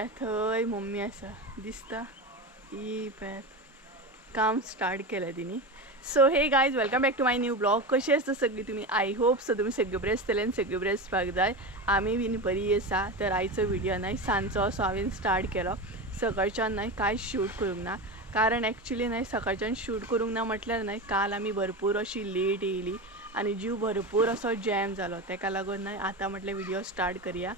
पळय थंय मम्मी आसा दिसता ही पळय काम स्टार्ट केलं तिने. So hey guys welcome back to my new blog. कशी आसता सगळी तुम्ही? आय होप सो तुम्ही सगळे बरे आसतले आनी सगळे बरे आसपाक जाय. आमी बीन बरी आसा. तर आयचो व्हिडिओ नाही सांजचो असो हांवें स्टार्ट केलो. सकाळच्यान नाही कांयच शूट करूंक ना, कारण ॲक्च्युली नाही सकाळच्यान शूट करूंक ना म्हटल्यार नाही काल आमी भरपूर अशी लेट येयली आणि जीव भरपूर असो जॅम जालो. तेका लागून नाही आतां म्हटलें व्हिडिओ स्टार्ट करूया.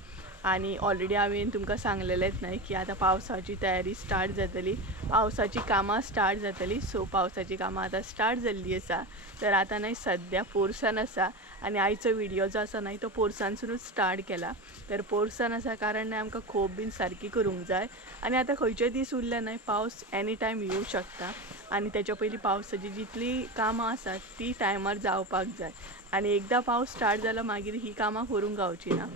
आणि ऑलरेडी हांवें तुमकां सांगलेलेंच नाही की आता पावसाची तयारी स्टार्ट जातली, पावसाची कामां स्टार्ट जातली. सो पावसाची कामां आतां स्टार्ट जाल्ली आसा. तर आता नाही सध्या पोरसान आसा आणि आयचो व्हिडिओ जो आसा नाही तो पोरसानसूनच स्टार्ट केला. तर पोरसान आसा कारण नाही आमकां खोप बीन सारकी करूंक जाय आणि आता खंयचे दीस उरले नाही पावस एनी टायम येवं शकता आणि त्याच्या पयलीं पावसाची जितली कामां आसात ती टायमार जावपाक जाय. आणि एकदा पावस स्टार्ट जाला मागीर ही कामां करूंक गावची ना.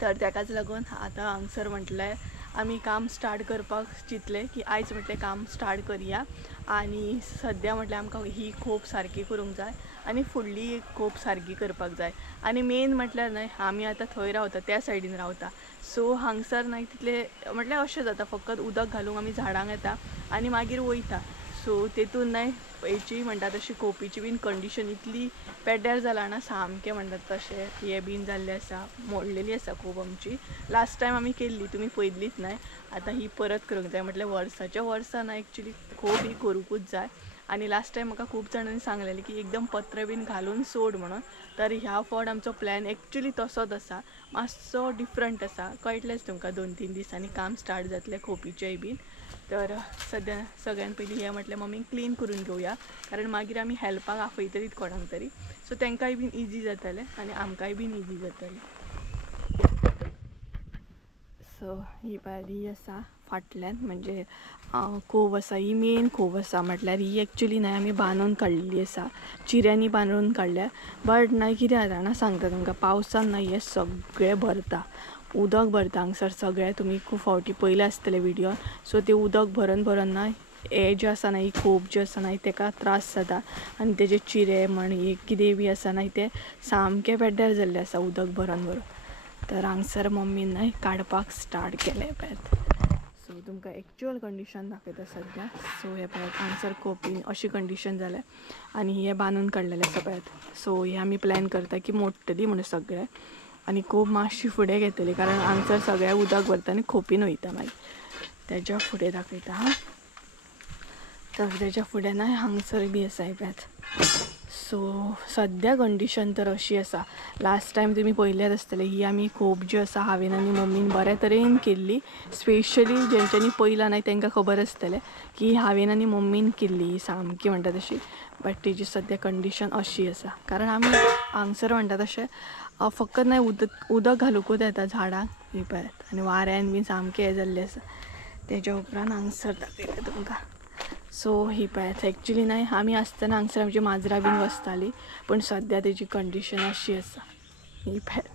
तर त्याकाच लागून आता हांगसर म्हटलें आमी काम स्टार्ट करपाक चिंतलें की आयज म्हटलें काम स्टार्ट करुया. आणि सद्या म्हटल्यार आमकां ही खोप सारकी करूंक जाय आणि फुडली खोप सारकी करपाक जाय. आणि मेन म्हटल्यार न्हय आमी आतां थंय रावता त्या सायडीन रावता. सो हांगसर न्हय तितले म्हटल्यार अशें जाता फकत उदक घालूंक आमी झाडांक येता आनी मागीर वयता. सो तेतून न्हय हेची म्हणटा तशी खोपीची बीन कंडिशन इतली पेड्ड्यार जाला ना सामकें म्हणटात तशें हे बीन जाल्लें आसा. मोडलेली आसा खूब आमची. लास्ट टायम आमी केल्ली तुमी पयलीच न्हय. आतां ही परत करूंक जाय म्हटल्यार वर्साच्या वर्सा न्हय एक्चुली खोप ही करूंकूच जाय. आणि लास्ट टायम म्हाका खूब जाणांनी सांगलेलें की एकदम पत्र बीन घालून सोड म्हणून. तर ह्या फावट आमचो प्लॅन एक्चुली तसोच आसा, मातसो डिफरंट आसा. कळटलेंच तुमकां 2-3 दिसांनी काम स्टार्ट जातलें खोपीचेंय बीन. तर सद्या सगळ्यान पयलीं हें म्हटलें मम्मीक क्लीन करून घेवया, कारण मागीर आमी हेल्पाक आपयतलीत कोणाक तरी. सो तेंकाय बीन इजी जातलें आनी आमकांय बीन इजी जातलें. सो ही पळय ही आसा फाटल्यान म्हणजे खोव आसा, ही मेन खोव आसा. म्हटल्यार ही एक्चुली न्हय आमी बांदून काडलेली आसा, चिऱ्यांनी बांदून काडल्या. बट न्हय कितें जाता सांगता तुमकां पावसान न्हय हे सगळें भरता, उदक भरता हांगसर सगळें. तुमी खूब फावटी पयले आसतले व्हिडिओ. सो तें उदक भरून भरून न्हय हे जें आसा न्हय ही खोप जें आसा न्हय तेका त्रास जाता आनी तेजे चिरे म्हण हे कितें बी आसा न्हय तें सामकें पेड्ड्यार जाल्लें आसा उदक भरून भरून. तर हांगसर मम्मीन न्हय काडपाक स्टार्ट केलें पळय. सो तुमकां एक्चुअल कंडिशन दाखयता सद्या. सो हे पळय हांगसर खोपीन अशी कंडिशन जाल्या आनी हे बांदून काडलेलें आसा पळय. सो हे आमी प्लॅन करता की मोडटली म्हणून सगळें आनी खूब मातशी फुडें घेतली, कारण हांगसर सगळें उदक भरता आनी खोपीन वयता मागीर. तेज्या फुडें दाखयता हां. तर तेज्या फुडें न्हय हांगसर बी आसा हे पळय. सो सद्या कंडिशन तर अशी आसा. लास्ट टायम तुमी पळयल्यात आसतलें ही आमी खोप जी आसा हांवें आनी मम्मीन बऱ्या तरेन केल्ली. स्पेशली जेंच्यांनी पयलां न्हय तांकां खबर आसतलें की हांवें आनी मम्मीन केल्ली ही सामकी म्हणटा तशी. बट तेजी सद्या कंडिशन अशी आसा, कारण आमी हांगसर म्हणटा तशें फकत न्हय उदक घालूंकूच येता झाडांक ही पळयात आनी वाऱ्यान बीन सामकें हें जाल्लें आसा. तेज्या उपरांत हांगसर दाखयता तुमकां. सो ही पळयात एक्चुली न्हय आमी आसतना हांगसर आमची माजरां बीन वसतालीं, पण सद्या तेजी कंडिशन अशी आसा ही पळयात.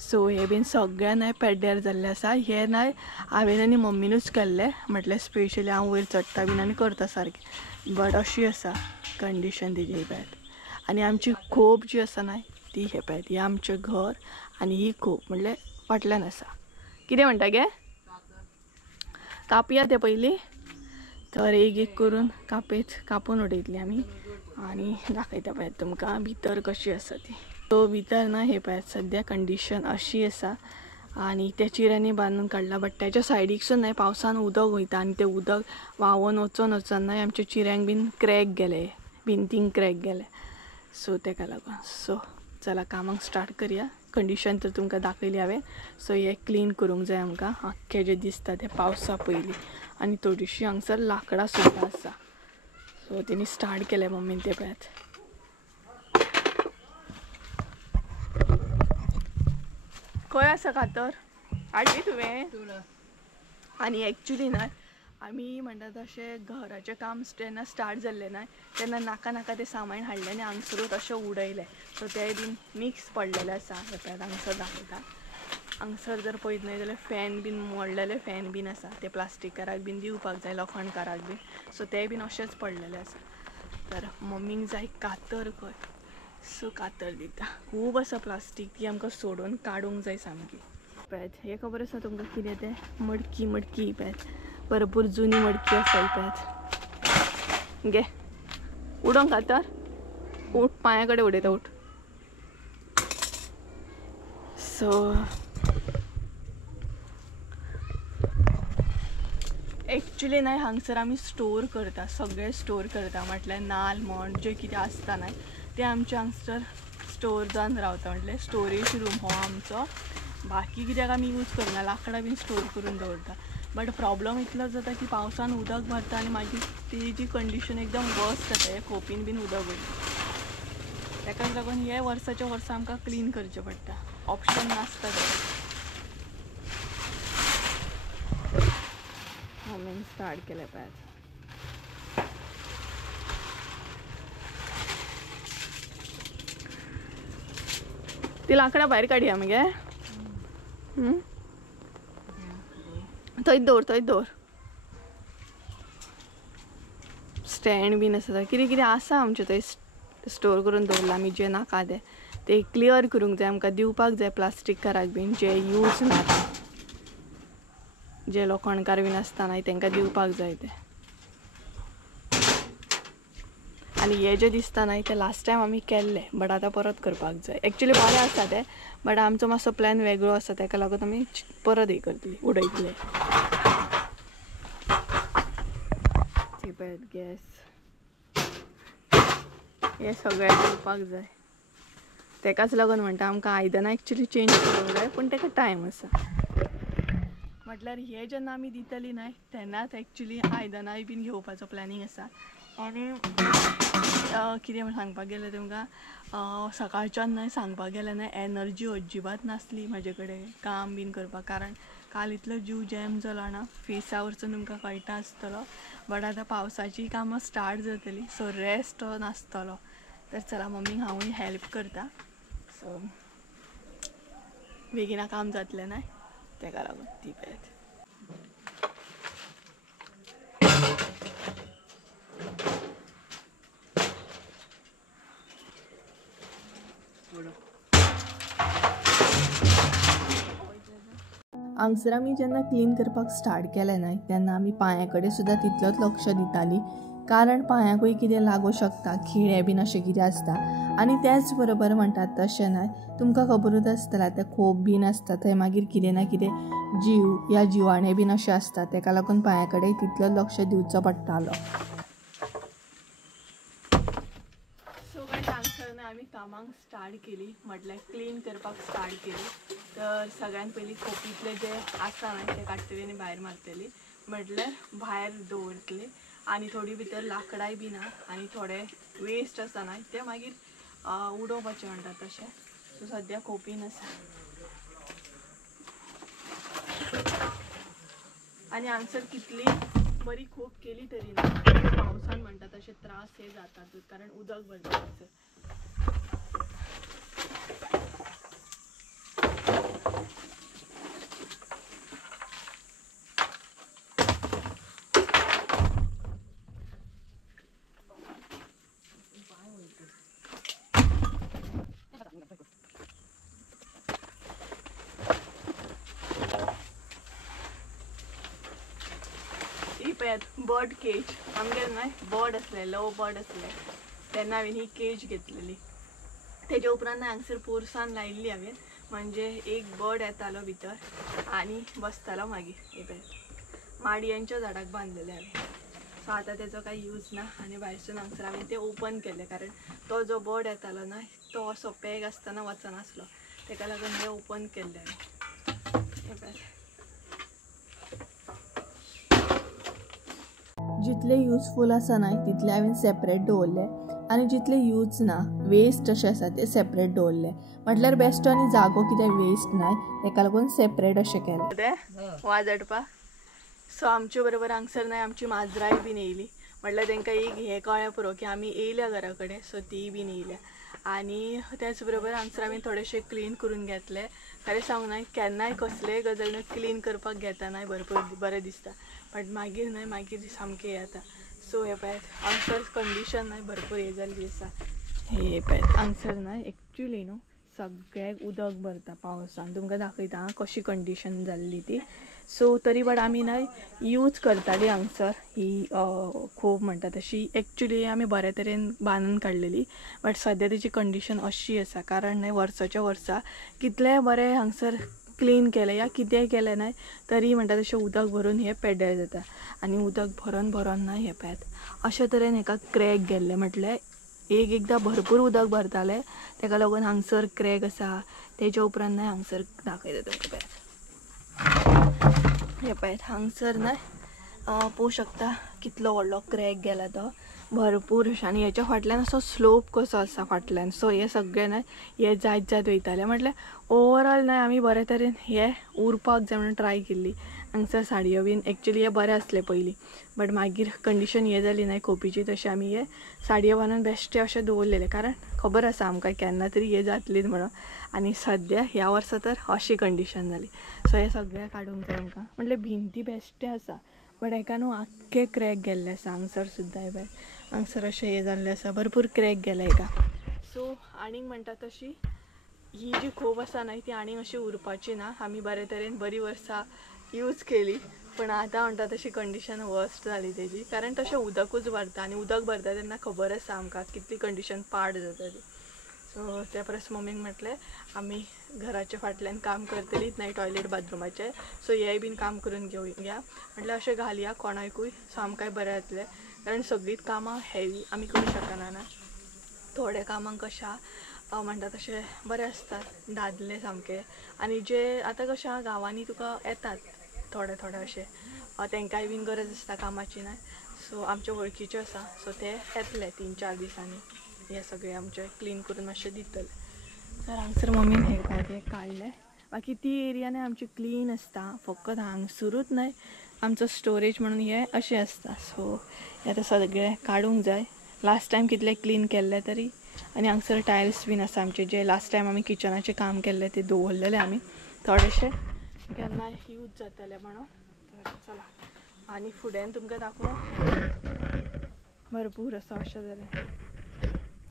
सो हे बीन सगळें न्हय पेड्ड्यार जाल्लें आसा. हे न्हय हांवें आनी मम्मीनूच केल्लें, म्हटल्यार स्पेशली हांव वयर चडटा बीन आनी करता सारकें. बट अशी आसा कंडिशन तेजी ही पळयात. आनी आमची खोप जी आसा न्हय ती हे पळयात ही आमचें घर आनी ही खोप म्हणल्यार फाटल्यान आसा. कितें म्हणटा गे कापया तें पयलीं. तर एक एक करून कापून उडयतली आमी आनी दाखयता पळयात तुमकां भितर कशी आसा ती. सो भितर न्हय हे पळयात सद्या कंडिशन अशी आसा आनी त्या चिऱ्यांनी बांदून काडला. बट त्याच्या सायडीकसून न्हय पावसान उदक वयता आनी तें उदक व्हांवून वचून न्हय आमच्या चिऱ्यांक बीन क्रॅक गेले, भिंतींक क्रॅक गेले. सो तेका लागून सो चला कामाक स्टार्ट करुया. कंडिशन तर तुमकां दाखयली हांवें. सो हे क्लीन करूंक जाय आमकां आख्खें जें दिसता तें पावसा पयलीं. आनी थोडीशीं हांगसर लाकडां सुद्दां आसा. सो तेणी स्टार्ट केलें मम्मीन तें पळयात. खंय आसा कातर हाडली तुवें? आनी एक्चुली न्हय आमी म्हणटा तशें घराचें काम जेन्ना स्टार्ट जाल्लें न्हय तेन्ना नाका नाका तें सामान हाडलें आनी हांगसरूच अशें उडयलें. सो तें बीन मिक्स पडलेलें आसा. हे पळयात हांगसर दाखयता. हांगसर जर पळयत न्हय जाल्यार फॅन बीन मोडलेले फॅन बीन आसा. ते प्लास्टिकाराक बीन दिवपाक जाय लोखंडकाराक बीन. सो ते बीन अशेंच पडलेले आसा. तर मम्मीक जाय कातर खंय. सो कातर दिता. खूब आसा प्लास्टीक ती आमकां सोडून काडूंक जाय सामकी. पळय हे खबर आसा तुमकां कितें तें मडकी पळय भरपूर जुनी मडकी आसा ही पळय घे उडोंक घाल तर उठ पांया कडेन उडयता उठ सो एक्चुली नाही हांगसर आमी स्टोर करता सगळे स्टोर करता म्हटल्यार नाल्ल म्हण जे कितें आसता न्हय ते आमचे हांगसर स्टोर जावन रावता म्हटल्यार स्टोरेज रूम हो आमचो बाकी कित्याक आमी यूज करना लाकडां बीन स्टोर करून दवरता बट प्रॉब्लम इतलो जाता की पावसान उदक भरता आनी मागीर तेजी कंडिशन एकदम वर्स्ट जाता हे खोपीन बीन उदक वयता ताकाच लागून हे वर्साच्या वर्सा आमकां क्लीन करचें पडटा ऑप्शन नासता हांवें स्टार्ट केलें पळय ती लाकडां भायर काडया मगे थंयच दवर स्टँड बीन आसा कितें कितें आसा आमचें थंय स्टोर करून दवरला आमी जें नाका ते क्लियर करूंक जाय आमकां दिवपाक जाय प्लास्टीक काराक बीन जे यूज ना जे लोखणकार बीन आसता न्हय तांकां दिवपाक जाय ते आनी हे जे दिसता न्हय ते लास्ट टायम आमी केल्ले बट आतां परत करपाक जाय एक्चुली बरें आसा ते बट आमचो मातसो प्लॅन वेगळो आसा ताका लागून आमी परत हे करतली उडयतले पळय गॅस हे सगळें दिवपाक जाय ताकाच लागून म्हणटा आमकां आयदनां एक्चुली चेंज करूंक जाय पूण ताका टायम आसा म्हटल्यार हे जेन्ना आमी दितली न्हय तेन्नाच एक्चुली आयदनांय बीन घेवपाचो प्लॅनिंग आसा आनी कितें सांगपाक गेलें तुमकां सकाळच्यान न्हय सांगपाक गेलें न्हय एनर्जी अजिबात नासली म्हाजे कडेन काम बीन करपाक कारण काल इतलो जीव जॅम जाला ना फेसा वरसून तुमकां कळटा आसतलो बट आतां पावसाची कामां स्टार्ट जातली सो रेस्ट नासतलो तर चला मम्मीक हांवूय हेल्प करता सो बेगिना काम जातलें न्हय ताका लागून ती पळयत हांगसर आमी जेन्ना क्लीन करपाक स्टार्ट केलें न्हय तेन्ना आमी पांया कडेन सुद्दां तितलोच लक्ष दितालीं कारण पांयाकूय कितें लागूं शकता खिळे बीन अशें कितें आसता आनी त्याच बरोबर म्हणटात तशें न्हय तुमकां खबरूच आसतला ते खोप बीन आसता थंय मागीर कितें ना कितें जीव या जिवाणे बीन अशें आसता ताका लागून पांया कडेन तितलो लक्ष दिवचो पडटालो आमी कामांक स्टार्ट केली म्हटल्यार क्लीन करपाक स्टार्ट केली तर सगळ्यान पयलीं खोपीतले जे आसा न्हय ते काडटली आनी भायर मारतली म्हटल्यार भायर दवरतली आनी थोडी भितर लाकडाय बीन आहा आनी थोडे वेस्ट आसा न्हय ते मागीर उडोवपाचें म्हणटात तशें सो सद्या खोपीन आसा आनी हांगसर कितली बरी खोप केली तरी ना पावसान म्हणटा तशें त्रास हे जातातूच कारण उदक भरता हांगसर बर्ड केज आमगेर न्हय बर्ड आसले लव बर्ड आसले तेन्ना हांवें ही केज घेतलेली तेजे उपरांत हांगसर पोरसांन लायिल्ली हांवें म्हणजे एक बर्ड येतालो भितर आनी बसतालो मागीर हे पळय माडयांच्या झाडाक बांदलेले हांवें सो आतां तेजो कांय यूज ना आनी भायरसून हांगसर हांवें तें ओपन केलें कारण तो जो बर्ड येतालो न्हय तो असो पॅग आसतना वचनासलो ताका लागून हें ओपन केल्लें हांवें हे पळय जितले यूजफूल आसा न्हय तितले हांवें सेपरेट दवरले आनी जितले यूज ना वेस्ट अशें आसा ते सेपरेट दवरले म्हटल्यार बेश्टो आनी जागो कितें वेस्ट न्हय ताका लागून सेपरेट अशें केलें तें वाजडपाक सो आमचे बरोबर हांगसर न्हय आमची माजराय बीन येयली म्हटल्यार तांकां एक हें कळ्ळें पुरो की आमी येयल्या घरा कडेन सो तीय बीन येयल्या आनी त्याच बरोबर हांगसर हांवें थोडेशें क्लीन करून घेतले खरें सांगूं न्हय केन्नाय कसलेय गजाल क्लीन करपाक घेता न्हय भरपूर बरें दिसता बट मागीर न्हय मागीर सामकें हें जाता सो हे पळय हांगसर कंडिशन न्हय भरपूर हे जाल्ली आसा हे पळय हांगसर न्हय एक्चुली न्हू सगळ्याक उदक भरता पावसान. तुमकां दाखयता कशी कंडिशन जाल्ली ती. सो तरी बट आमी न्हय यूज करताली हांगसर ही खूब म्हणटा तशी. एक्चुली आमी बऱ्या तरेन बांदून काडलेली, बट सद्या तेजी कंडिशन अशी आसा कारण न्हय वर्साच्या वर्सा कितलें बरें हांगसर क्लीन केलें या कितेंय केलें न्हय तरी म्हणटा तशें उदक भरून हे पेड्ड्यार जाता. आनी उदक भरोन भरोन न्हय हे पळयात अशे तरेन हेका क्रॅक गेल्ले. म्हटल्यार एकदां भरपूर उदक भरताले तेका लागून हांगसर क्रॅक आसा. तेच्या उपरांत न्हय हांगसर दाखयता तुमकां पळयात. हे पळयात हांगसर न्हय पळोवंक शकता कितलो व्हडलो क्रॅक गेला तो भरपूर. आनी हेच्या फाटल्यान असो स्लोप कसो आसा फाटल्यान. सो हे सगळें न्हय हे जायत जायत वयताले. म्हटल्यार ओवरऑल न्हय आमी बरे तरेन हे उरपाक जाय म्हणून ट्राय केल्ली. हांगसर साडयो बीन एक्चुली हे बरे आसले पयलीं, बट मागीर कंडिशन हे जाली न्हय खोपीची तशी आमी हे साडयो बांदून बेश्टे अशें दवरलेले कारण खबर आसा आमकां केन्ना तरी हे जातलीच म्हणून. आनी सद्या ह्या वर्सा तर अशी कंडिशन जाली. सो हे सगळें काडूंक जाय आमकां. म्हटल्यार भिंती बेश्टे आसा बट हेका न्हू आख्खे क्रॅक गेल्ले आसा. हांगसर सुद्दां हे पळय हांगसर अशें हे जाल्लें आसा भरपूर क्रॅक गेला हेका. सो आनीक म्हणटा तशी ही जी खोप आसा न्हय ती आनीक अशी उरपाची ना. आमी बरे तरेन बरी वर्सां यूज केली पण आतां म्हणटा तशी कंडिशन वर्स्ट जाली तेजी कारण तशें उदकूच भरता आनी उदक भरता तेन्ना खबर आसा आमकां कितली कंडिशन पाड जाता ती. सो त्या परस मम्मीक म्हटलें आमी घराच्या फाटल्यान काम करतलीच न्हय टॉयलेट बाथरूमाचें. सो हेंय बीन काम करून घेवया म्हटल्यार अशें घालया कोणाकूय. सो आमकांय बरें जातलें कारण सगळींच कामां हेवी आमी करूं शकना ना. थोड्या कामांक कशा म्हणटा तशें बरें आसतात दादले सामके. आनी जे आतां कशें आहा गांवांनी तुका येतात थोडे थोडे अशें तांकांय बीन गरज आसता कामाची न्हय. सो आमचे वळखीचे आसा सो ते येतले 3-4 दिसांनी हे सगळे आमचे क्लीन करून मातशें दितले. तर हांगसर मम्मीन हे काडले. बाकी ती एरिया न्हय आमची क्लीन आसता फकत हांगसरूच न्हय आमचो स्टोरेज म्हणून हे अशें आसता. सो हे आतां सगळें काडूंक जाय. लास्ट टायम कितले क्लीन केल्ले तरी. आनी हांगसर टायल्स बीन आसा आमचे जे लास्ट टायम आमी किचनाचें काम केल्लें ते दवरलेले आमी थोडेशे केन्ना यूज जातले म्हणून. तर चला आनी फुडें तुमकां दाखोवं भरपूर आसा अशें जालें.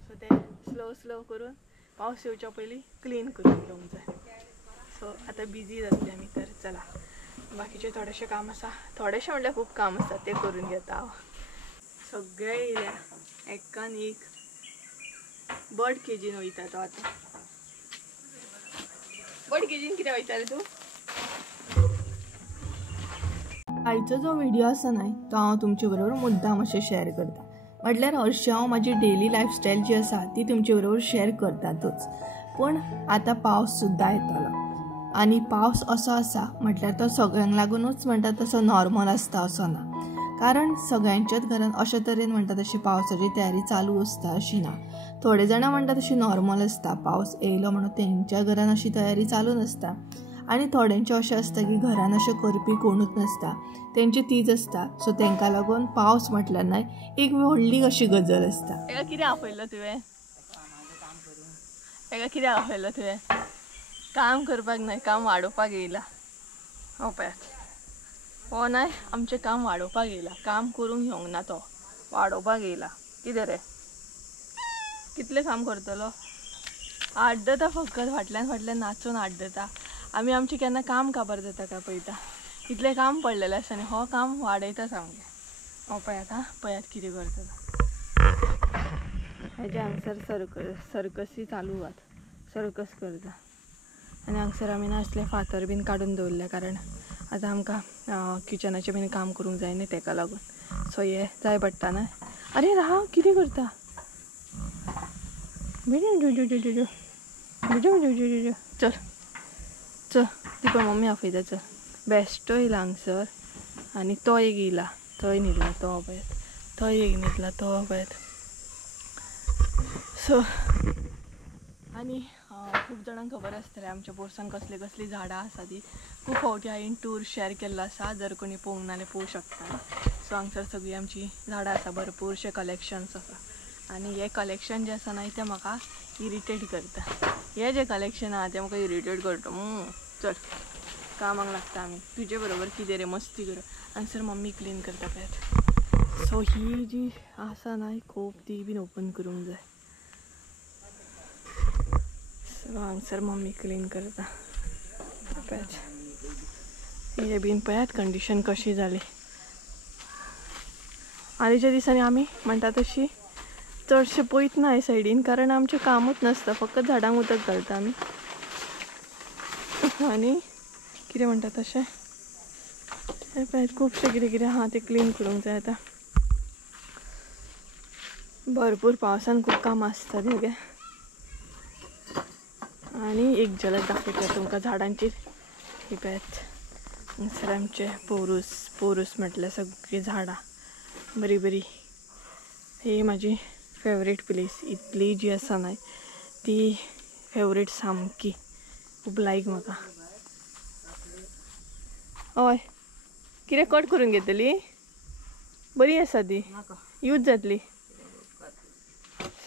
सो ते स्लो स्लो करून पावस येवच्या पयलीं क्लीन करून घेवंक जाय. सो आतां बिजी जातली आमी. तर चला बाकीचे थोडेशें काम आसा थोडेशें म्हणल्यार खूब काम आसा ते करून घेता हांव. सगळे येयल्या एकान एक बर्ड केजीन वयता तो आतां. बर्ड केजीन कितें वयता रे तूं? आयचो जो व्हिडिओ आसा न्हय तो हांव तुमचे बरोबर मुद्दाम अशें शेअर करता. म्हटल्यार हरशीं हांव म्हाजी डेली लायफस्टायल जी आसा ती तुमचे बरोबर शेअर करतातूच. पूण आतां पावस सुद्दां येतलो आनी पावस असो आसा म्हटल्यार तो सगळ्यांक लागूनच म्हणटा तसो नॉर्मल आसता असो ना. कारण सगळ्यांच्याच घरान अशे तरेन म्हणटा तशी पावसाची तयारी चालू आसता अशी ना. थोडे जाणां म्हणटा तशी नॉर्मल आसता पावस येयलो म्हणून तेंच्या घरान अशी तयारी चालू नासता. आनी थोड्यांचें अशें आसता की घरान अशें करपी कोणूच नासता तेंची तीच आसता. सो तेंका लागून पावस म्हटल्यार न्हय एक व्हडली अशी गजाल आसता. एका कितें आपयलो तुवें? एका कितें आपयलो तुवें? काम करपाक न्हय काम वाडोवपाक येयला. हो पळयात हो न्हय आमचें काम वाडोवपाक येयला. काम करूंक घेवंक ना तो वाडोवपाक येयला. कितें रे कितलें काम करतलो? आड्डता फकत फाटल्यान फाटल्यान नाचून आड्डता. आमी आमचें केन्ना काम काबार जाता काय पळयता. इतलें काम पडलेलें आसा आनी हो काम वाडयता सामकें. हो पळयात पळयात कितें करता तो. हेजे हांगसर सर्कसी चालू आसात सर्कस करता. आनी हांगसर आमी ना असले फातर बीन काडून दवरले कारण आतां आमकां किचनाचें बीन काम करूंक जाय न्ही तेका लागून. सो हे जाय पडटा न्हय. अरे राव कितें करता? चल चल ती पण मम्मी आपयता चल. बेश्टो येयला हांगसर आनी तो एक येयला थंय न्हिदला तो पळयात. थंय एक न्हिदला तो पळयात. सो आनी खूब जाणांक खबर आसतलें आमच्या बोर्सान कसली कसली झाडां आसा ती. खूब फावटी हांवें टूर शेअर केल्लो आसा. जर कोणी पळोवंक ना जाल्यार पळोवंक शकता. सो हांगसर सगळीं आमची झाडां आसा भरपूरशे कलेक्शन्स आसा. आनी हे कलेक्शन जें आसा न्हय तें म्हाका इरिटेट करता. हे जे कलेक्शन आहा तें म्हाका इरिटेट करता. चल कामाक लागता आमी तुजे बरोबर कितें रे मस्ती कर. हांगसर मम्मी क्लीन करता पळयात. सो ही जी आसा न्हय खूब ती बीन ओपन करूंक जाय. सो हांगसर मम्मी क्लीन करता पळयात हे बीन पळयात कंडिशन कशी जाली आलीच्या दिसांनी आमी म्हणटा तशी चडशे पळयत ना हे सायडीन कारण आमचें कामूच नासता फक्त झाडांक उदक घालता आमी आनी कितें म्हणटा तशें हे पळयात खुबशें कितें कितें आहा तें क्लीन करूंक जाय आतां भरपूर पावसान खूब कामां आसता तेगे आनी एक झलक दाखयता तुमकां झाडांची ही पळयात हांगसर आमचे पोरूस म्हटल्यार सगळीं झाडां बरी बरी ही म्हाजी फेवरेट प्लेस इतली जी आसा न्हय ती फेवरेट सामकी खूब लायक म्हाका हय कितें कट करून घेतली बरी आसा ती यूज जातली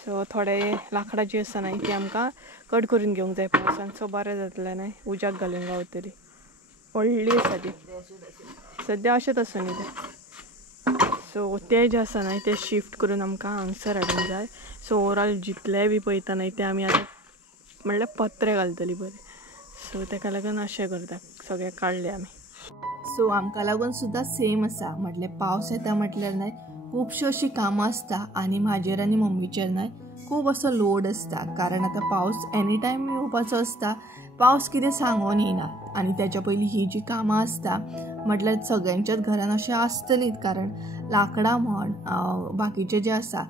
सो थोडे लाकडां जी आसा न्हय ती आमकां कट करून घेवंक जाय पावसान सो बरें जातलें न्हय उज्याक घालूंक गावतली व्हडली आसा ती सद्या अशेंच आसा न्ही तें सो ते जे आसा न्हय ते शिफ्ट करून आमकां हांगसर हाडूंक जाय सो ओवरऑल जितले बी पळयता न्हय ते आमी आतां म्हणल्यार पत्रे घालतली बरें सो ताका लागून अशें करता सगळें काडलें आमी सो आमकां लागून सुद्दां सेम आसा म्हटल्यार पावस येता म्हटल्यार न्हय खुबशीं अशीं कामां आसता आनी म्हाजेर आनी मम्मीचेर न्हय खूब असो लोड आसता कारण आतां पावस एनी टायम येवपाचो आसता पावस कितें सांगून येना आनी तेच्या पयलीं ही जी कामां आसता म्हटल्यार सगळ्यांच्याच घरान अशें आसतलीच कारण लाकडां म्हण बाकीचे जे आसा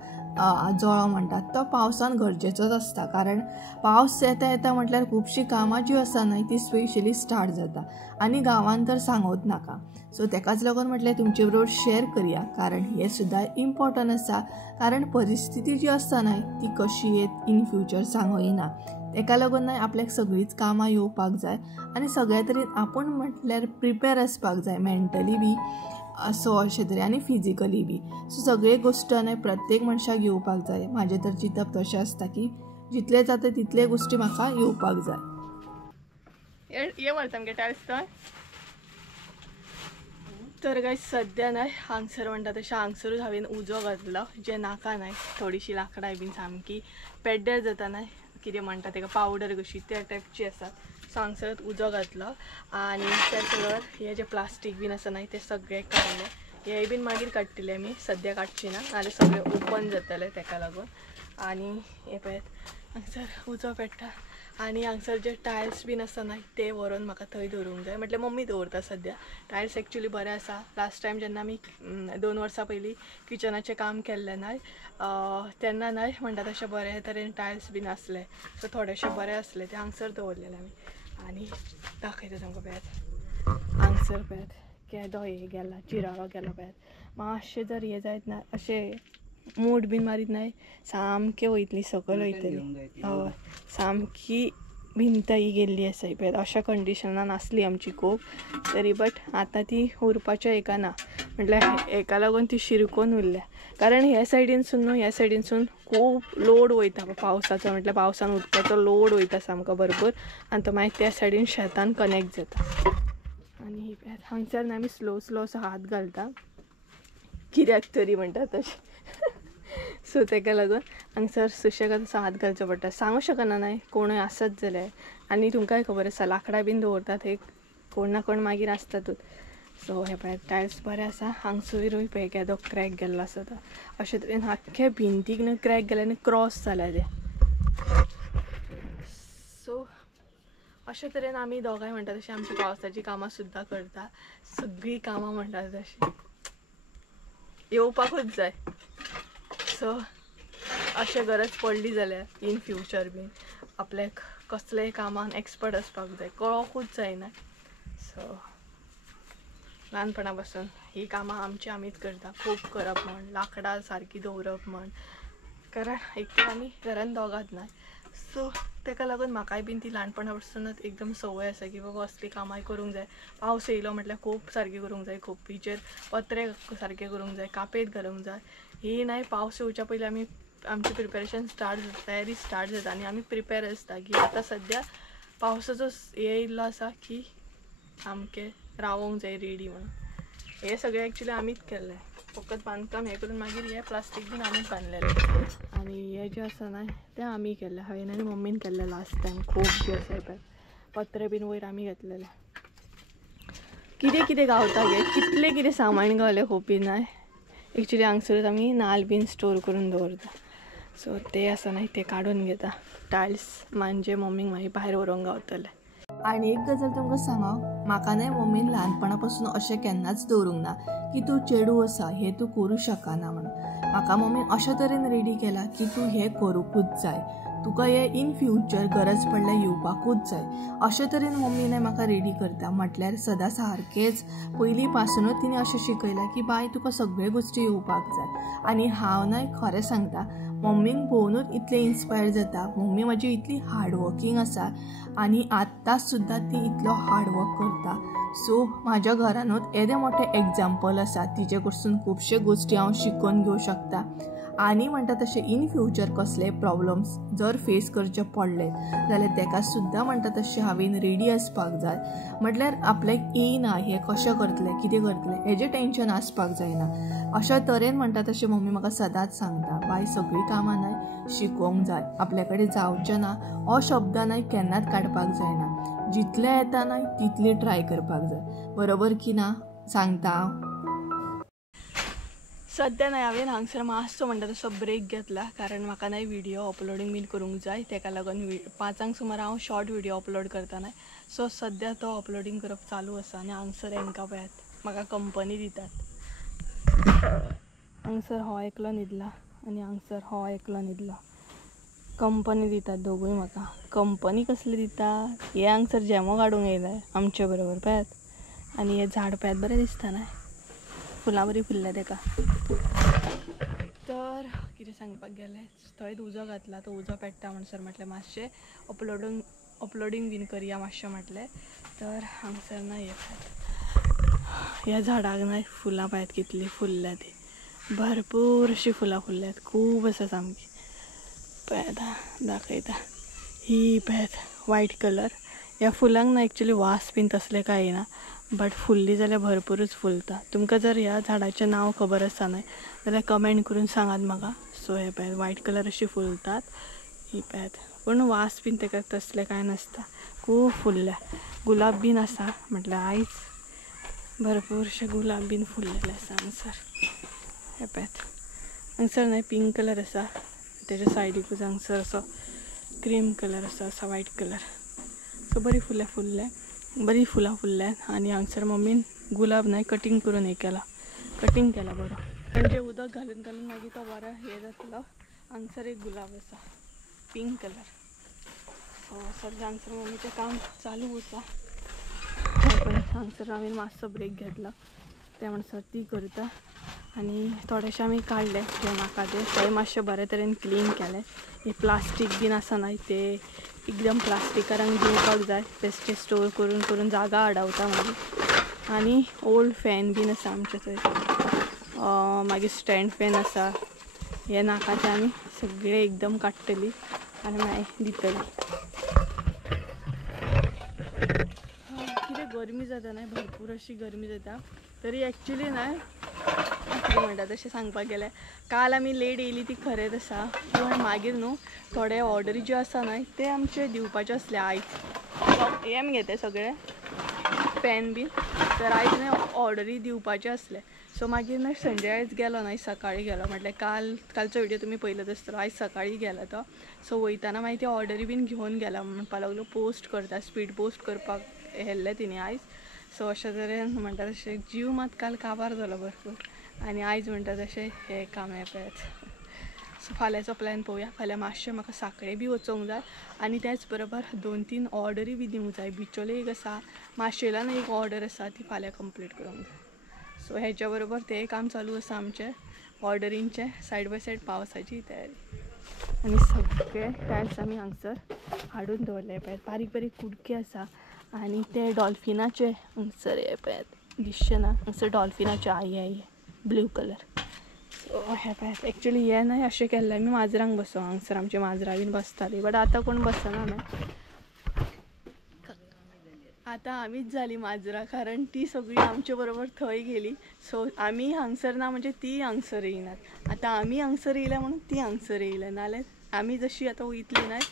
जळो म्हणटात तो पावसान गरजेचोच आसता कारण पावस येता येता म्हटल्यार खुबशीं कामां जीं आसा न्हय ती स्पेशली स्टार्ट जाता आनी गांवांत तर सांगूच नाका सो तेकाच लागून म्हटल्यार तुमचे बरोबर शेअर करया कारण हे सुद्दां इम्पॉर्टंट आसा कारण परिस्थिती जी आसता न्हय ती कशी येत इन फ्युचर सांगूं येना तेका लागून न्हय आपल्याक सगळींच कामां येवपाक जाय आनी सगळ्या तरेन आपूण म्हटल्यार प्रिपेर आसपाक जाय मेंटली बी असो अशें तरेन आनी फिजिकली बी सो सगळे गोश्ट न्हय प्रत्येक मनशाक येवपाक जाय म्हाजें तर चिंतप तशें आसता की जितले जाता तितले गोश्टी म्हाका येवपाक जाय ये व्हरता आमगे टायल्स तर गाय सद्या न्हय हांगसर म्हणटा तशें हांगसरूच हांवें उजो घातलो जे नाका न्हय थोडीशी लाकडां बीन सामकी पेड्ड्यार जाता न्हय कितें म्हणटा तेका पावडर कशी त्या टायपची आसात सो हांगसर उजो घातलो आनी त्याच बरोबर हे जे प्लास्टीक बीन आसा न्हय ते सगळे काडले हे बीन मागीर काडटले आमी सद्या काडची ना नाल्यार सगळे ओपन जातले तेका लागून आनी हे पळयात हांगसर उजो पेट्टा आनी हांगसर जे टायल्स बीन आसा न्हय ते व्हरून म्हाका थंय दवरूंक जाय म्हटल्यार मम्मी दवरता सद्या टायल्स एक्चुली बरे आसा लास्ट टायम जेन्ना आमी 2 वर्सां पयलीं किचनाचें काम केल्लें न्हय तेन्ना न्हय म्हणटा तशें बरे तरेन टायल्स बीन आसले सो थोडेशे बरे आसले ते हांगसर दवरलेले आमी आनी दाखयता तुमकां पळयात हांगसर पळयात केदो हे गेला चिराळो गेलो पळयात मातशें जर हे जायत ना अशें मूड बीन मारीत न्हय सामकें वयतली सकयल वयतली हय सामकी भिंत ही गेल्ली आसा पळयात अशा कंडिशनान आसली आमची खूब तरी बट आतां ती उरपाचें हेका ना म्हटल्यार हेका लागून ती शिरकोन उरल्या कारण ह्या सायडीनसून न्हू ह्या सायडीनसून खूब लोड वयता पावसाचो म्हटल्यार पावसान उदकाचो लोड वयता सामको भरपूर आनी तो मागीर त्या सायडीन शेतान कनेक्ट जाता आनी ही पळयात हांगसर आमी स्लो स्लो असो हात घालता कित्याक तरी म्हणटा तशें सो तेका लागून हांगसर सुशेगाद असो हात घालचो पडटा सांगूं शकना न्हय कोणूय आसत जाल्यार आनी तुमकांय खबर आसा लाकडां बीन दवरतात एक कोण ना कोण मागीर आसतातूच सो हे पळय टायल्स बरे आसा हांगसरूय पळय केदो क्रॅक गेल्लो आसा तो अशे तरेन आख्खे भिंतीक न्हय क्रॅक गेले आनी क्रॉस जाल्या ते सो अशे तरेन आमी दोगांय म्हणटा तशी आमची पावसाची कामां सुद्दां करता सगळीं कामां म्हणटा तशी येवपाकूच जाय सो अशें गरज पडली जाल्यार इन फ्युचर बीन आपल्याक कसलेय कामान एक्सपर्ट आसपाक जाय कळोकूच जायना सो ल्हानपणा पासून ही कामां आमची आमीच करता खूब करप म्हण लाकडां सारकी दवरप म्हण कारण एक तर आमी घरान दोगांच ना सो तेका लागून म्हाकाय बीन ती ल्हानपणा पासूनच एकदम संवय आसा की बाबा असली कामांय करूंक जाय पावस येयलो म्हटल्यार खूब सारकी करूंक जाय खोपीचेर पत्रे सारके करूंक जाय कापेत घालूंक जाय ही नाही पावस येवच्या पयलीं आमी आमची प्रिपेरेशन स्टार्ट जाता तयारी स्टार्ट जाता आनी आमी प्रिपेर आसता की आतां सद्या पावसाचो हे येयल्लो आसा की सामकें रावोंक जाय रेडी म्हणून हे सगळें एक्चुली आमीच केल्लें फकत बांदकाम हे करून मागीर हे प्लास्टीक बीन आमी बांदलेलें आनी हे जे आसा ना तें आमी केल्लें हांवें आनी मम्मीन केल्लें लास्ट टायम खूब जे आसा पळय पत्रे बीन वयर आमी घेतलेले कितें कितें गावता गे कितलें कितें सामान गावलें खोपीन नाय एक्चुली हांगसरूच आमी नाल्ल बीन स्टोर करून दवरता सो ते आसा ना ते काडून घेता टायल्स म्हणजे मम्मीक मागीर भायर व्हरोंक गावतले आनी एक गजाल तुमकां सांगा म्हाका न्हय मम्मीन ल्हानपणा पासून अशें केन्नाच दवरूंक ना की तूं चेडूं आसा हें तूं करूं शकना म्हणून म्हाका मम्मीन अशे तरेन रेडी केला की तूं हें करूंकूच जाय तुका हे इन फ्युचर गरज पडल्यार येवपाकूच जाय अशे तरेन मम्मीन म्हाका रेडी करता म्हटल्यार सदां सारकेंच पयलीं पासुनूच तिणें अशें शिकयलां की बाय तुका सगळे गोश्टी येवपाक जाय आनी हांव न्हय खरें सांगता मम्मीक पळोवनूच इतलें इन्स्पायर जाता मम्मी म्हाजी इतली हार्डवर्कींग आसा आनी आत्तां सुद्दां ती इतलो हार्डवर्क करता सो म्हाज्या घरानूच येदें मोठें एग्जाम्पल आसा तिचे कडसून खुबशे गोश्टी हांव शिकून घेवं शकता आनी म्हणटा तशें इन फ्युचर कसले प्रॉब्लम्स जर फेस करचे पडले जाल्यार ताका सुद्दां म्हणटा तशें हांवें रेडी आसपाक जाय म्हटल्यार आपल्याक येयना हें कशें करतलें कितें करतलें हेजें टेंशन आसपाक जायना अशा तरेन म्हणटा तशें मम्मी म्हाका सदांच सांगता बाय सगळीं कामां न्हय शिकोवंक जाय आपल्या कडेन जावचें ना हो शब्द न्हय केन्नाच काडपाक जायना जितलें येता न्हय तितली ट्राय करपाक जाय बरोबर की ना सांगता हांव सध्या न्हय हांवें हांगसर मातसो म्हणटा तसो ब्रेक घेतला कारण म्हाका न्हय व्हिडिओ अपलोडींग बीन करूंक जाय तेका लागून 5 सुमार हांव शॉर्ट व्हिडिओ अपलोड करता न्हय सो सध्या तो अपलोडींग करप चालू आसा आनी हांगसर हांकां पळयात म्हाका कंपनी दितात हांगसर हो एकलो न्हिदला आनी हांगसर हो एकलो न्हिदला कंपनी दितात दोगूय म्हाका कंपनी कसली दिता हे हांगसर जेमो काडूंक येयलाय आमचे बरोबर पळयात आनी हे झाड पळयात बरें दिसता न्हय फुलां बरी फुल्ल्या तेका तर कितें सांगपाक गेलें थंयच उजो घातला तो उजो पेट्टा म्हणसर म्हटलें मातशें अपलोडींग बीन करया मातशें म्हटलें तर हांगसर ना ह्या झाडाक न्हय फुलां पळयात कितलीं फुल्ल्या ती भरपूर अशीं फुलां फुल्ल्यात खूब आसा सामकी पळयात दाखयता ही पळयात व्हायट कलर ह्या फुलांक ना एक्चुली वास बीन तसलें कांय येना बट फुल्ली जाल्यार भरपूरच फुलता तुमकां जर ह्या झाडाचें नांव खबर आसा न्हय जाल्यार कमेंट करून सांगात म्हाका सो हे पळयात व्हायट कलर अशी फुलतात ही पळयात पूण वास बीन तेका तसलें कांय नासता खूब फुल्ल्या गुलाब बीन आसा म्हटल्यार आयज भरपूरशे गुलाब बीन फुल्लेले आसा हांगसर हे पळयात हांगसर न्हय पिंक कलर आसा तेच्या सायडीकूच हांगसर असो क्रीम कलर आसा असो व्हायट कलर सो बरी बरी फुलां फुल्ल्यात आनी हांगसर मम्मीन गुलाब न्हय कटींग करून कटींग केला बरो म्हणजे उदक घालून मागीर तो बरो हे जातलो हांगसर एक गुलाब आसा पिंक कलर सो सद्या हांगसर मम्मीचें काम चालू आसा पण हांगसर हांवें मातसो ब्रेक घेतला ते म्हणसर ती करता आनी थोडेशे आमी काडले जे नाका ते मातशे बरे तरेन क्लीन केले हे प्लास्टीक बीन आसा न्हय ते एकदम प्लास्टिकारांक दिवपाक जाय बेश्टे स्टोर करून करून जागा आडावता मागीर आनी ओल्ड फॅन बीन आसा आमचे थंय मागीर स्टँड फॅन आसा हे नाका ते आमी सगळे एकदम काडटली आनी मागीर दितली कितें गरमी जाता न्हय भरपूर अशी गरमी जाता तरी एक्चुली न्हय कितें म्हणटा तशें सांगपाक गेलें काल आमी लेट येयली ती खरेंच आसा पूण मागीर न्हू थोडे ऑर्डरी ज्यो आसा न्हय ते आमचे दिवपाचे आसले आयज हे आमी घेता सगळे पॅन बीन तर आयज न्हय ऑर्डरी दिवपाचे आसले सो मागीर न्हय संजय आयज गेलो न्हय सकाळीं गेलो म्हटल्यार कालचो व्हिडिओ तुमी पळयलोच आसतलो आयज सकाळीं गेलो तो सो वयताना मागीर ती ऑर्डरी बीन घेवन गेला म्हणपाक लागलो पोस्ट करता स्पीड पोस्ट करपाक हेल्ले तिणें आयज सो अशे तरेन म्हणटा तशें जीव मात काल काबार जालो भरपूर आनी आयज म्हणटा तशें हे काम येतात सो फाल्यांचो प्लॅन पळोवया फाल्यां मातशें म्हाका सांकळे बी वचोंक जाय आनी त्याच बरोबर 2-3 ऑर्डरी बी दिवंक जाय बिचोले एक आसा माशेलान एक ऑर्डर आसा ती फाल्यां कंप्लीट करूंक जाय सो हेच्या बरोबर तें काम चालू आसा आमचें ऑर्डरींचें सायड बाय सायड पावसाची तयारी आनी सगळे टायल्स आमी हांगसर हाडून दवरले पळयात बारीक बारीक कुडके आसा आनी ते डॉल्फिनाचे हांगसर हे पळयात दिसचे ना हांगसर डॉल्फिनाचे आई ब्लू कलर सो हे पळयात एक्चुली हे न्हय अशें केल्लें आमी माजरांक बसोवंक हांगसर आमचे माजरां बीन बसतालीं बट आतां कोण बसना न्हय आता आम्हीच झाली माजरा, कारण ती सगळी आमच्या बरोबर थंय गेली. सो आम्ही हांगसर ना म्हणजे ती हांगसर येणार. आता आम्ही हांगसर येयला म्हणून ती हांगसर येयला, नाल्यार आम्ही जशी आता वयतली नाही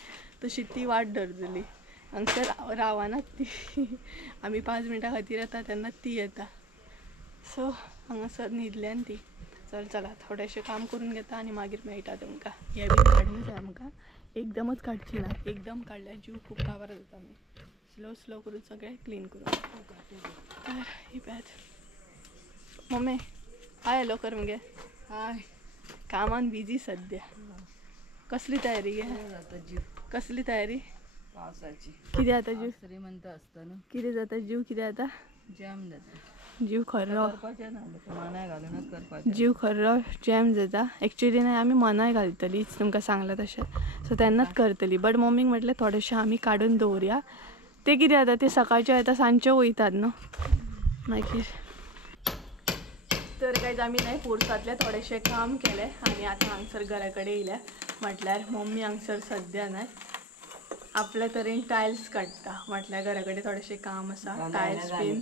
तशी ती वाट धरतली. हांगसर रावनात ती. आम्ही 5 मिनटां खातीर येता तेन्ना ती येता. सो हांगासर न्हिदल्यान ती. चला थोडेशें काम करून घेता आणि मागीर मेळटा तुमकां. हे बी काडूंक जाय आमकां, एकदमच काडची ना. एकदम काडल्यार जीव खूब काबार जाता. आमी स्लो करून सगळें क्लीन करून. तर ही पळयात मम्मी. हाय हॅलो कर मगे. हाय. कामान बिजी सध्या. कसली तयारी गे? कसली तयारी? पावसाची. कितें जाता जीव? श्रीमंत आसता न्हू. कितें जाता जीव? कितें जाता? जॅम जाता. जीव खरो मनाय घालूनच करपाचें. जीव खरो जॅम जाता. एक्चुअली नाही आमी मनाय घालतलीच तुमकां सांगलां तशें. सो तेन्नाच करतली. बट मम्मीक म्हटलें थोडेशें आमी काडून दवरया. ते कितें जाता ते सकाळचे येता सांजचे वयतात न्हू मागीर. तर कांयच आमी नाही पोरसांतले थोडेशें काम केलें आनी आतां हांगसर घरा कडेन येयल्या. म्हटल्यार मम्मी हांगसर सद्या नाही आपल्या तरेन टायल्स काडटा. म्हटल्यार घरा कडेन थोडेशें काम आसा. टायल्स बीन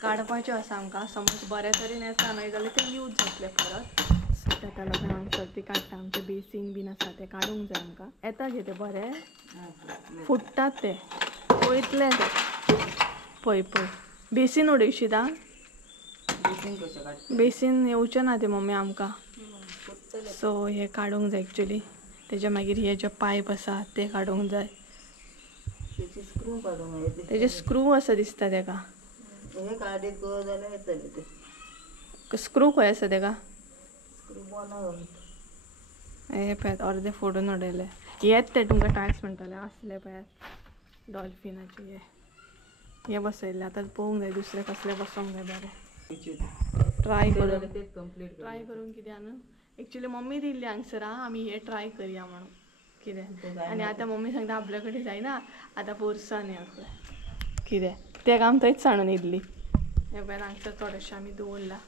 काडपाचें आसा आमकां. समज बऱ्या तरेन येता न्हय जाल्यार ते यूज जातले परत. सो ताका लागून हांगसर ती काडटा. आमचे बेसीन बीन आसा ते काडूंक जाय आमकां. येता गे ते बरें फुट्टात ते वयतले ते. पळय बेसीन उडयशी दा. बेसीन येवचें ना ते मम्मी आमकां. सो हे काडूंक जाय एक्चुअली. तेजे मागीर हे जे पायप आसा ते काडूंक जाय. तेजे स्क्रू आसा दिसता तेका. स्क्रू खंय आसा तेका? हे पळयात अर्दे फोडून उडयले. हेच ते तुमकां टायल्स म्हणटाले आसले पळयात डॉल्फिनाचे. हे बसयले. आतां पळोवंक जाय दुसरे कसले बसोंक जाय बरें. ट्राय करून कितें न्हू एक्चुअली मम्मी दिल्ली हांगसर आमी हे ट्राय करया म्हणून कितें. आनी आतां मम्मी सांगता आपल्या कडेन जायना आतां पोरसान या खंय कितें तें काम थंयच सांडून येयल्ली. हे पळयात हांगसर थोडेशें आमी दवरला.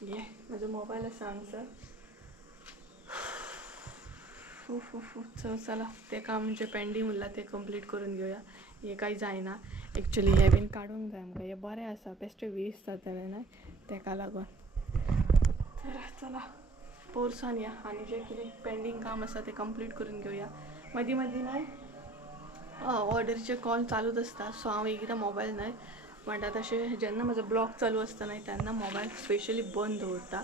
हे म्हाजो मोबायल आसा हांगसर. चला ते काम जे पेंडींग उरला ते कंप्लीट करून घेवया. हे कांय जायना एक्चुअली. हे बीन काडूंक जाय आमकां. हे बरें आसा बेश्टे वेस्ट जातले न्हय तेका लागून. तर चला पोरसान या आनी जे कितें पेंडींग काम आसा ते कंप्लीट करून घेवया. मदीं मदीं न्हय ऑर्डरीचे कॉल चालूच आसता. सो हांव एकदां मोबायल न्हय म्हणटा तशें जेन्ना म्हजो ब्लॉग चालू आसता न्हय तेन्ना मोबायल स्पेशली बंद दवरता.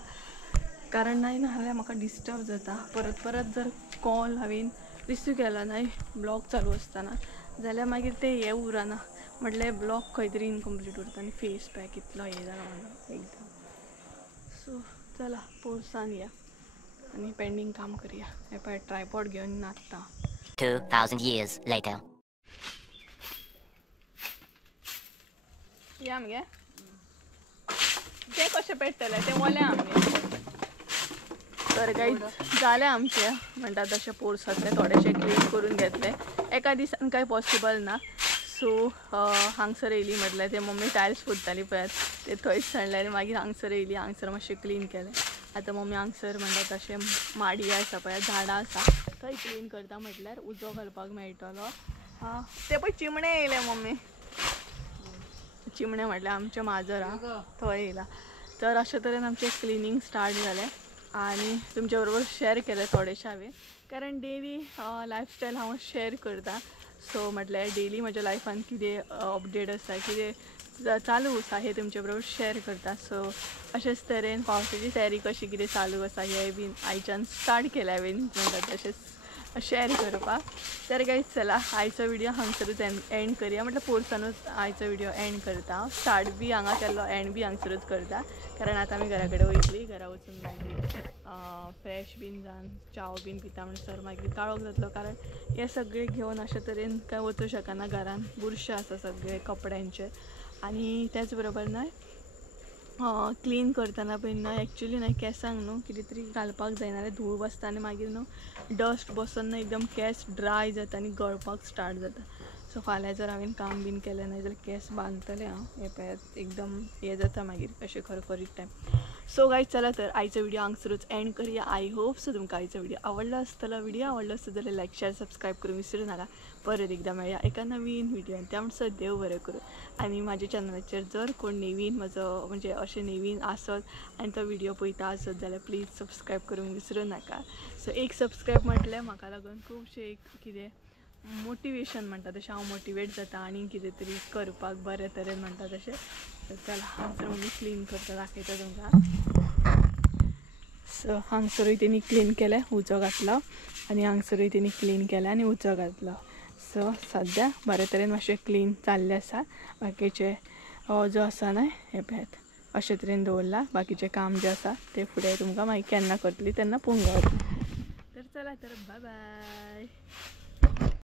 कारण नाही नाल्यार म्हाका डिस्टर्ब जाता. परत जर कॉल हांवें रिसीव केलो न्हय ब्लॉग चालू आसतना जाल्यार मागीर ते हे उरना. म्हटल्यार ब्लॉग खंय तरी इनकम्प्लीट उरता आनी फेस पॅक इतलो हे जाला म्हाजो एकदम. सो चला पोरसान या आनी पेंडींग काम करया. हे पळय ट्रायपॉड घेवन नाचता. 2000 years later. या मगे ते कशें पेटतले ते वले आमगे. तर काही जालें आमचें म्हणटा तशें पोरसांतले थोडेशें क्लीन करून घेतले. एका दिसान कांय पॉसिबल ना. सो हांगसर येयली म्हटल्यार ते मम्मी टायल्स फोडटाली पळयात ते थंयच सांडले आनी मागीर हांगसर येयली. हांगसर मातशें क्लीन केलें. आतां मम्मी हांगसर म्हणटा तशें माडी आसा पळय झाडां आसा थंय क्लीन करता. म्हटल्यार उजो घालपाक मेळटलो. ते पळय चिमणे येयले मम्मी. चिमणे म्हटल्यार आमचे माजर थंय येयला. तर अशे तरेन आमचें क्लिनींग स्टार्ट जालें आनी तुमच्या बरोबर शेअर केलें थोडेशें हांवें. कारण डेली लायफस्टायल हांव शेअर करता. सो म्हटल्यार डेली म्हज्या लायफान कितें अपडेट आसा कितें चालू आसा हे तुमचे बरोबर शेअर करता. सो अशेंच तरेन पावसाची तयारी कशी कितें चालू आसा हे बीन आयच्यान स्टार्ट केलें हांवें म्हणटा तशेंच शेअर करपाक. तर गायज चला आयचो व्हिडिओ हांगसरूच एंड करया. म्हटल्यार पोरसानूच आयचो व्हिडिओ एंड करता. स्टार्ट बी हांगा केल्लो एंड बी हांगसरूच करता. कारण आतां आमी घरा कडेन वयतली. घरा वचून मागीर फ्रेश बीन जावन चाव बीन पिता म्हणसर मागीर काळोख जातलो. कारण हे सगळे घेवन अशे तरेन काय वचूं शकना. घरान बुरशे आसा सगळे कपड्यांचे. आनी त्याच बरोबर न्हय क्लीन करतना बीन न्हय एक्चुअली न्हय केंसांक न्हू कितें तरी घालपाक जायना जाल्यार धूळ बसता आनी मागीर न्हू डस्ट बसून न्हय एकदम केंस ड्राय जाता आनी गळपाक स्टार्ट जाता. सो फाल्यां जर हांवें काम बीन केलें न्हय जाल्यार केंस बांदतलें हांव. हे पळयात एकदम हे जाता मागीर अशें खरखरीत टायप. सो गाईज चला तर आईचा व्हिडिओ हांगसरूच एंड करूया. आय होप सो तुमकां आईचा व्हिडिओ आवडला आसतलो. व्हिडिओ आवडलो आसत जाल्यार लाईक शेअर सबस्क्राईब करूंक विसरू नाका. परत एकदा मेळया एका नवीन व्हिडिओन. त्या म्हणसर देव बरें करूं. आनी म्हाज्या चॅनलाचेर जर कोण नवीन म्हजो म्हणजे अशें नवीन आसत आनी तो व्हिडिओ पळयता आसत जाल्यार प्लीज सबस्क्राईब करूंक विसरू नाका. सो एक सबस्क्राईब म्हटल्यार म्हाका लागून खुबशे एक कितें मोटिवेशन म्हणटा तशें हांव मोटिवेट जाता आनी कितें तरी करपाक बरे तरेन म्हणटा तशें. तर चला हांगसर मम्मी क्लीन करता दाखयता तुमकां. सो हांगसरूय तेणी क्लीन केलें उजो घातलो आनी हांगसरूय तेणी क्लीन केलें आनी उजो घातलो. सो सद्या बरे तरेन मातशें क्लीन जाल्लें आसा. बाकीचे जो आसा न्हय हे पळयात अशे तरेन दवरला. बाकीचें काम जें आसा तें फुडें तुमकां मागीर केन्ना करतली तेन्ना पळोवंक गावतलें. तर चला तर बाय बाय.